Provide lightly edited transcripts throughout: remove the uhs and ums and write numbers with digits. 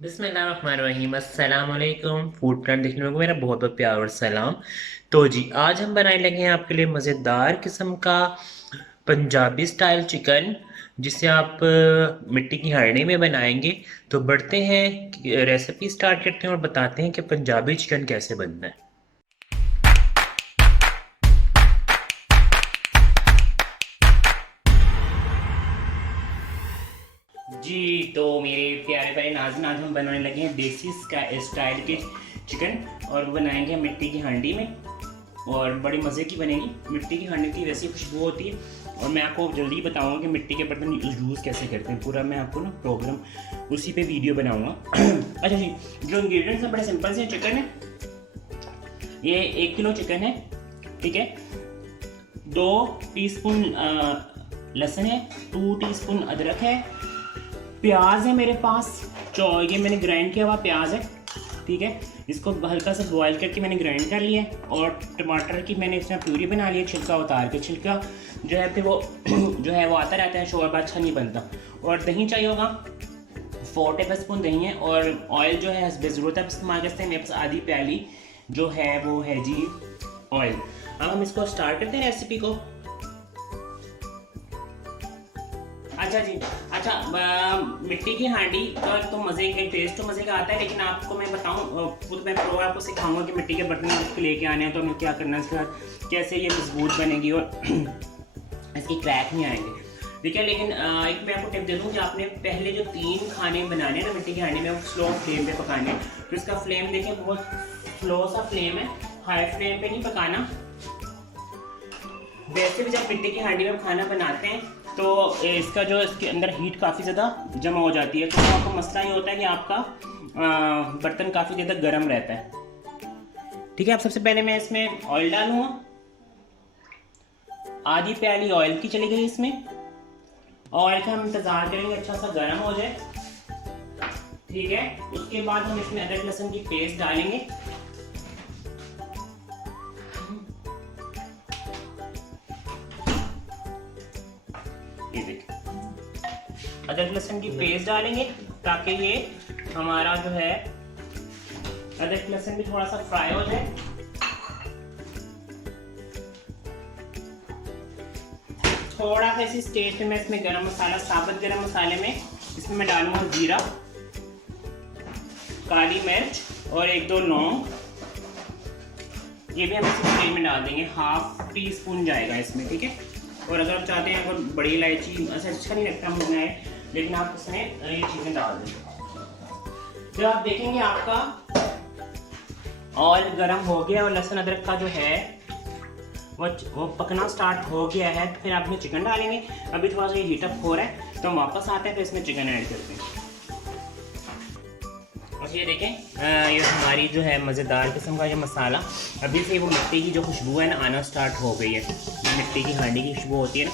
बिस्मिल्लाहिर्रहमानिर्रहीम अस्सलाम वालेकुम। फूड प्लान देखने वालों को मेरा बहुत बहुत प्यार और सलाम। तो जी आज हम बनाने लगे हैं आपके लिए मज़ेदार किस्म का पंजाबी स्टाइल चिकन, जिसे आप मिट्टी की हांडी में बनाएंगे। तो बढ़ते हैं, रेसिपी स्टार्ट करते हैं और बताते हैं कि पंजाबी चिकन कैसे बनता है। जी तो मेरे प्यारे प्यारे नाज़रीन, आज हम बनाने लगे हैं देसी स्टाइल के चिकन, और वो बनाएंगे हम मिट्टी की हांडी में। और बड़ी मज़े की बनेगी। मिट्टी की हांडी की वैसी खुशबू होती है। और मैं आपको जल्दी बताऊंगा कि मिट्टी के बर्तन यूज़ कैसे करते हैं। पूरा मैं आपको ना प्रोग्राम उसी पे वीडियो बनाऊंगा। अच्छा जी, जो इंग्रेडिएंट्स हैं बड़े सिंपल से। चिकन है, ये 1 किलो चिकन है, ठीक है। 2 टीस्पून लहसुन है, 2 टीस्पून अदरक है, प्याज है मेरे पास। ये मैंने ग्राइंड किया हुआ प्याज है, ठीक है। इसको हल्का सा बॉईल करके मैंने ग्राइंड कर लिया है। और टमाटर की मैंने इसमें प्यूरी बना ली है, छिलका उतार के। छिलका जो है फिर वो जो है वो आता रहता है, शोरबा अच्छा नहीं बनता। और दही चाहिए होगा, 4 टेबल स्पून दही है। और ऑयल जो है हस्बे ज़रूरत है इस्तेमाल करते हैं। मेरे पास आधी प्याली जो है वो है जी ऑयल। अब हम इसको स्टार्ट करते हैं रेसिपी को। अच्छा जी, अच्छा मिट्टी की हांडी का तो मज़े का टेस्ट तो मज़े का आता है, लेकिन आपको मैं बताऊं, खुद मैं प्रो आपको सिखाऊंगा कि मिट्टी के बर्तन आपको लेके आने हैं तो हमें क्या करना है, इसके बाद कैसे ये मजबूत बनेगी और इसकी क्रैक नहीं आएंगे, ठीक है। लेकिन एक मैं आपको टिप दे दूं कि आपने पहले जो 3 खाने बनाने हैं ना मिट्टी की हांडी में, वो स्लो फ्लेम पे पकाने हैं। तो इसका फ्लेम देखें, बहुत स्लो सा फ्लेम है, हाई फ्लेम पे नहीं पकाना। वैसे भी जब मिट्टी की हांडी में खाना बनाते हैं तो इसका जो इसके अंदर हीट काफ़ी ज़्यादा जमा हो जाती है। तो आपको मसला ये होता है कि आपका बर्तन काफ़ी ज़्यादा गर्म रहता है, ठीक है। अब सबसे पहले मैं इसमें ऑयल डालूंगा। आधी प्याली ऑयल की चली गई इसमें। ऑयल का हम इंतज़ार करेंगे अच्छा सा गर्म हो जाए, ठीक है। उसके बाद हम इसमें अदरक लहसुन की पेस्ट डालेंगे। ये देखिए, अदरक लहसुन की पेस्ट डालेंगे ताकि ये हमारा जो है अदरक लहसुन भी थोड़ा सा फ्राई हो जाए। थोड़ा सा इसी स्टेज पे मैं इसमें गरम मसाला, साबुत गरम मसाले में इसमें मैं डालूंगा जीरा, काली मिर्च और 1-2 लौंग। ये भी हम इसी स्टेज में डाल देंगे। 1/2 टीस्पून जाएगा इसमें, ठीक है। और अगर आप चाहते हैं, अगर बड़ी इलायची अच्छा नहीं लगता मुझे, लेकिन आप इसमें ये चीज़ें डाल दें। फिर आप देखेंगे आपका ऑयल गर्म हो गया और लहसुन अदरक का जो है वो पकना स्टार्ट हो गया है। तो फिर आप इसमें चिकन डालेंगे। अभी थोड़ा सा ये हीटअप हो रहा है तो हम वापस आते हैं, फिर इसमें चिकन ऐड करते हैं। और ये देखें, ये हमारी जो है मज़ेदार किस्म का ये मसाला, अभी से वो मिट्टी की जो खुशबू है ना आना स्टार्ट हो गई है। मिट्टी की हांडी की खुशबू होती है ना,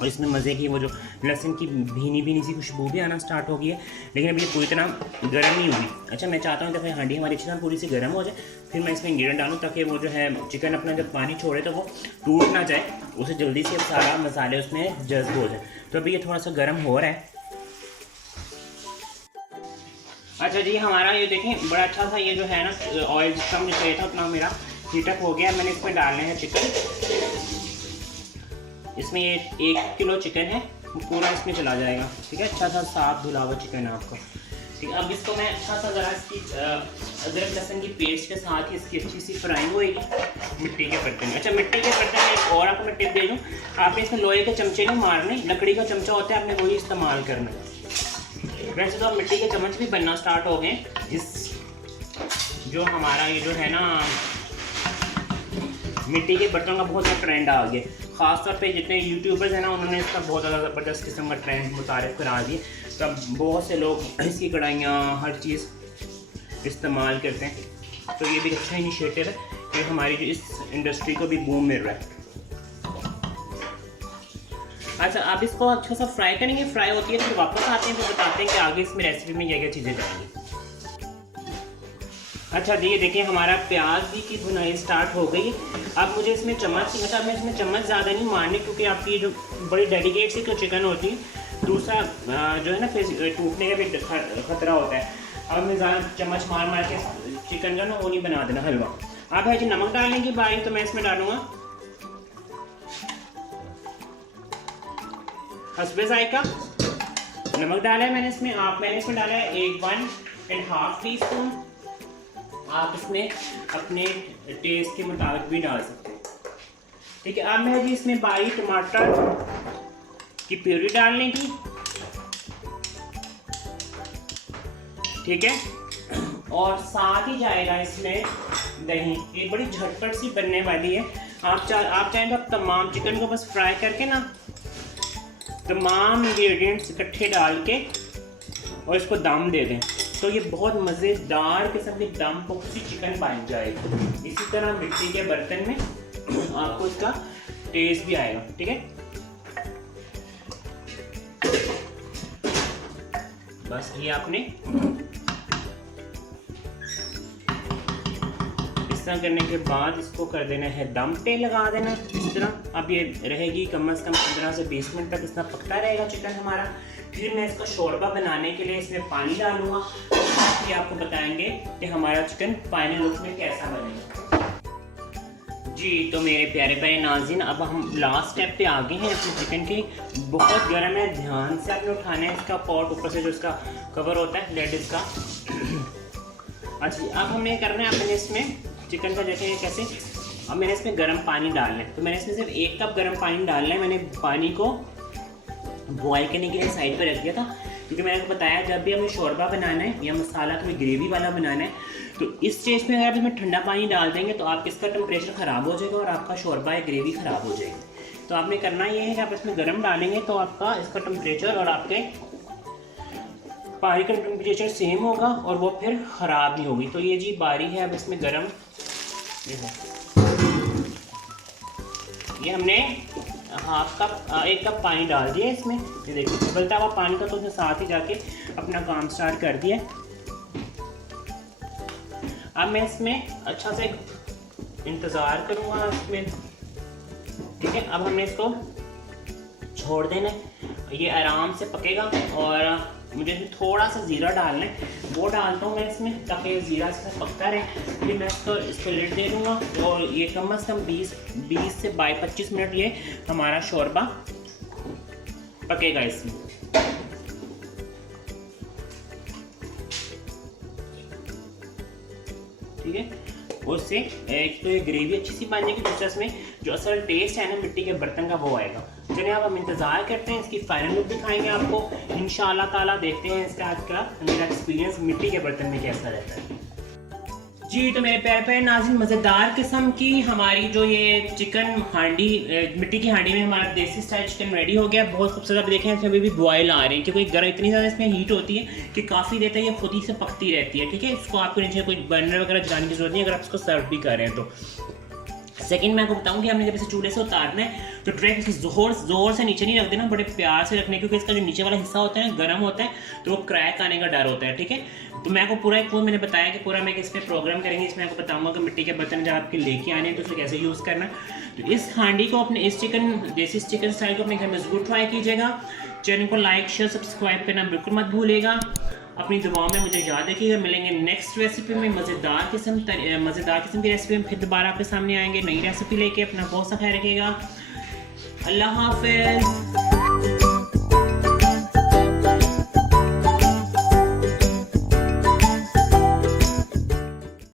और इसमें मज़े की वो जो लहसुन की भीनी भीनी सी खुशबू भी आना स्टार्ट हो गई है। लेकिन अभी ये पूरी तरह गर्म नहीं हुई। अच्छा, मैं चाहता हूँ कि हांडी हमारी अच्छी तरह पूरी से गर्म हो जाए, फिर मैं इसमें इंग्रेडिएंट डालूँ ताकि वो जो है चिकन अपना जब पानी छोड़े तो वो टूट ना जाए, उसे जल्दी से सारा मसाले उसमें जज्ब हो जाए। तो अभी ये थोड़ा सा गर्म हो रहा है। अच्छा जी, हमारा ये देखें बड़ा अच्छा सा ये जो है ना ऑयल जितना मुझे चाहिए था उतना मेरा हीटअप हो गया। मैंने इसमें डालने हैं चिकन। इसमें ये 1 किलो चिकन है, पूरा इसमें चला जाएगा, ठीक है। अच्छा सा साफ धुला हुआ चिकन है आपका, ठीक है। अब इसको मैं अच्छा सा ज़रा इसकी अदरक लहसुन की पेस्ट के साथ ही इसकी अच्छी सी फ्राइंग होएगी मिट्टी के बर्तन में। अच्छा, मिट्टी के बर्तन में एक और आपको मैं टिप दे दूँ, आपने इसमें लोहे के चमचे नहीं मारने, लकड़ी का चमचा होता है, आपने वही इस्तेमाल करना है। वैसे तो अब मिट्टी के चम्मच भी बनना स्टार्ट हो गए। इस जो हमारा ये जो है ना मिट्टी के बर्तनों का बहुत ज़्यादा ट्रेंड आ गया। ख़ासतौर पे जितने यूट्यूबर्स हैं ना, उन्होंने इसका बहुत ज़्यादा ज़बरदस्त किस्म का ट्रेंड मुतारिफ करा दिए। तब बहुत से लोग इसकी कढ़ाइयाँ हर चीज़ इस्तेमाल करते हैं। तो ये भी अच्छा इनिशिएटिव है कि हमारी जो इस इंडस्ट्री को भी बूम मिल रहा है। अच्छा, आप इसको अच्छा सा फ्राई करेंगे। फ्राई होती है फिर वापस आते हैं, फिर बताते हैं कि आगे इसमें रेसिपी में क्या क्या चीज़ें जाएंगी। अच्छा जी, ये देखिए हमारा प्याज भी की भुनाई स्टार्ट हो गई। अब मुझे इसमें चम्मच, अच्छा मैं इसमें चम्मच ज़्यादा नहीं मारनी, क्योंकि आपकी जो बड़ी डेडिकेट सी तो चिकन होती है दूसरा जो है ना फिर टूटने का भी खतरा होता है। अब मैं ज़्यादा चम्मच मार मार के चिकन का ना वो नहीं बना देना हलवा। आप है जी नमक डालने की बारी, तो मैं इसमें डालूँगा हस्बे जायका नमक डाला है मैंने इसमें। मैंने इसमें डाला है 1.5 टीस्पून। आप इसमें अपने टेस्ट के मुताबिक भी डाल सकते हैं, ठीक है। अब मैं जी इसमें बारीक टमाटर की प्यूरी डालने की, ठीक है। और साथ ही जाएगा इसमें दही। ये बड़ी झटपट सी बनने वाली है। आप चाहें तो आप तमाम चिकन को बस फ्राई करके ना तमाम इंग्रेडिएंट्स इकट्ठे डाल के और इसको दम दे दें, तो ये बहुत मज़ेदार किस्म की दम पकसी चिकन बन जाएगी। इसी तरह मिट्टी के बर्तन में आपको इसका टेस्ट भी आएगा, ठीक है। बस ये आपने इस तरह करने के बाद इसको कर देना है दम पे लगा देना इस तरह। अब ये रहेगी कम से कम 15 से 20 मिनट तक इसका पकता रहेगा चिकन हमारा। फिर मैं इसका शोरबा बनाने के लिए इसमें पानी डालूंगा, ताकि आपको बताएंगे कि हमारा चिकन फाइनल लुक में कैसा बनेगा। जी तो मेरे प्यारे प्यारे नाज़रीन, अब हम लास्ट स्टेप पे आ गए हैं अपने चिकन के। बहुत गर्म है, ध्यान से आपने उठाना है इसका पॉट, ऊपर से जो इसका कवर होता है लेड इसका। अच्छा अब हमें करना है अपने इसमें चिकन का जैसे कैसे, अब मैंने इसमें गर्म पानी डालना है। तो मैंने इसमें सिर्फ 1 कप गर्म पानी डालना है। मैंने पानी को बॉयल करने के लिए साइड पर रख दिया था, क्योंकि मैंने आपको बताया जब भी हमें शोरबा बनाना है या मसाला तुम्हें ग्रेवी वाला बनाना है, तो इस स्टेज में अगर आप इसमें ठंडा पानी डाल देंगे तो आप इसका टेम्परेचर ख़राब हो जाएगा और आपका शोरबा या ग्रेवी ख़राब हो जाएगी। तो आपने करना ये है कि आप इसमें गर्म डालेंगे तो आपका इसका टेम्परेचर और आपके पानी का टेम्परेचर सेम होगा और वो फिर ख़राब नहीं होगी। तो ये जी बारी है अब इसमें गर्म, ये हमने 1 कप पानी डाल दिया इसमें। ये देखिए उबलता हुआ पानी का, तो उसने साथ ही जाके अपना काम स्टार्ट कर दिया। अब मैं इसमें अच्छा से इंतज़ार करूँगा इसमें, ठीक है। अब हमने इसको छोड़ देना है, ये आराम से पकेगा। और मुझे इसमें थोड़ा सा ज़ीरा डालना है, वो डालता हूँ मैं इसमें ताकि ज़ीरा से पकता रहे। फिर मैं इसको लिड दे दूँगा और ये कम से कम 20 से 25 मिनट ये हमारा शोरबा पकेगा इसमें। ठीक है, उससे एक तो ये ग्रेवी अच्छी सी बन जाएगी, दूसरा इसमें जो असल टेस्ट है ना मिट्टी के बर्तन का वो आएगा। चलिए अब हम इंतज़ार करते हैं, इसकी फाइनल लुक दिखाएंगे आपको इंशाल्लाह ताला। देखते हैं इसका आज का मेरा एक्सपीरियंस मिट्टी के बर्तन में कैसा रहता है। जी तो मेरे प्यारे प्यारे नाज़रीन, मज़ेदार किस्म की हमारी जो ये चिकन हांडी मिट्टी की हांडी में हमारा देसी स्टाइल चिकन रेडी हो गया। बहुत खूबसूरत देखें, इसमें अभी भी बॉयल आ रही है, क्योंकि गर्म इतनी ज़्यादा इसमें हीट होती है कि काफ़ी देर तक ये खुद ही से पकती रहती है, ठीक है। इसको आपको नीचे कोई बर्नर वगैरह जलाने की जरूरत नहीं अगर आप इसको सर्व भी कर रहे हैं तो। सेकंड मैं आपको बताऊं कि हमने जब इसे चूल्हे से उतारना है तो ट्रे इसकी जोर से नीचे नहीं रख देना, बड़े प्यार से रखने, क्योंकि इसका जो नीचे वाला हिस्सा होता है ना गर्म होता है, तो वो क्रैक आने का डर होता है, ठीक है। तो मैं आपको पूरा एक मैंने बताया कि पूरा मैं किस पे प्रोग्राम करेंगे, इसमें आपको बताऊंगा कि मिट्टी के बर्तन जब आपके लेके आने हैं तो उसे कैसे यूज़ करना है। तो इस हांडी को अपने इस देसी चिकन स्टाइल को अपने घर में ज़रूर ट्राई कीजिएगा। चैनल को लाइक शेयर सब्सक्राइब करना बिल्कुल मत भूलिएगा। अपनी दुआओं में मुझे याद रखिएगा। मिलेंगे नेक्स्ट रेसिपी में, मज़ेदार किस्म की रेसिपी में फिर दोबारा आपके सामने आएंगे नई रेसिपी लेके। अपना बहुत सा ख्याल रखिएगा। अल्लाह हाफ़िज़।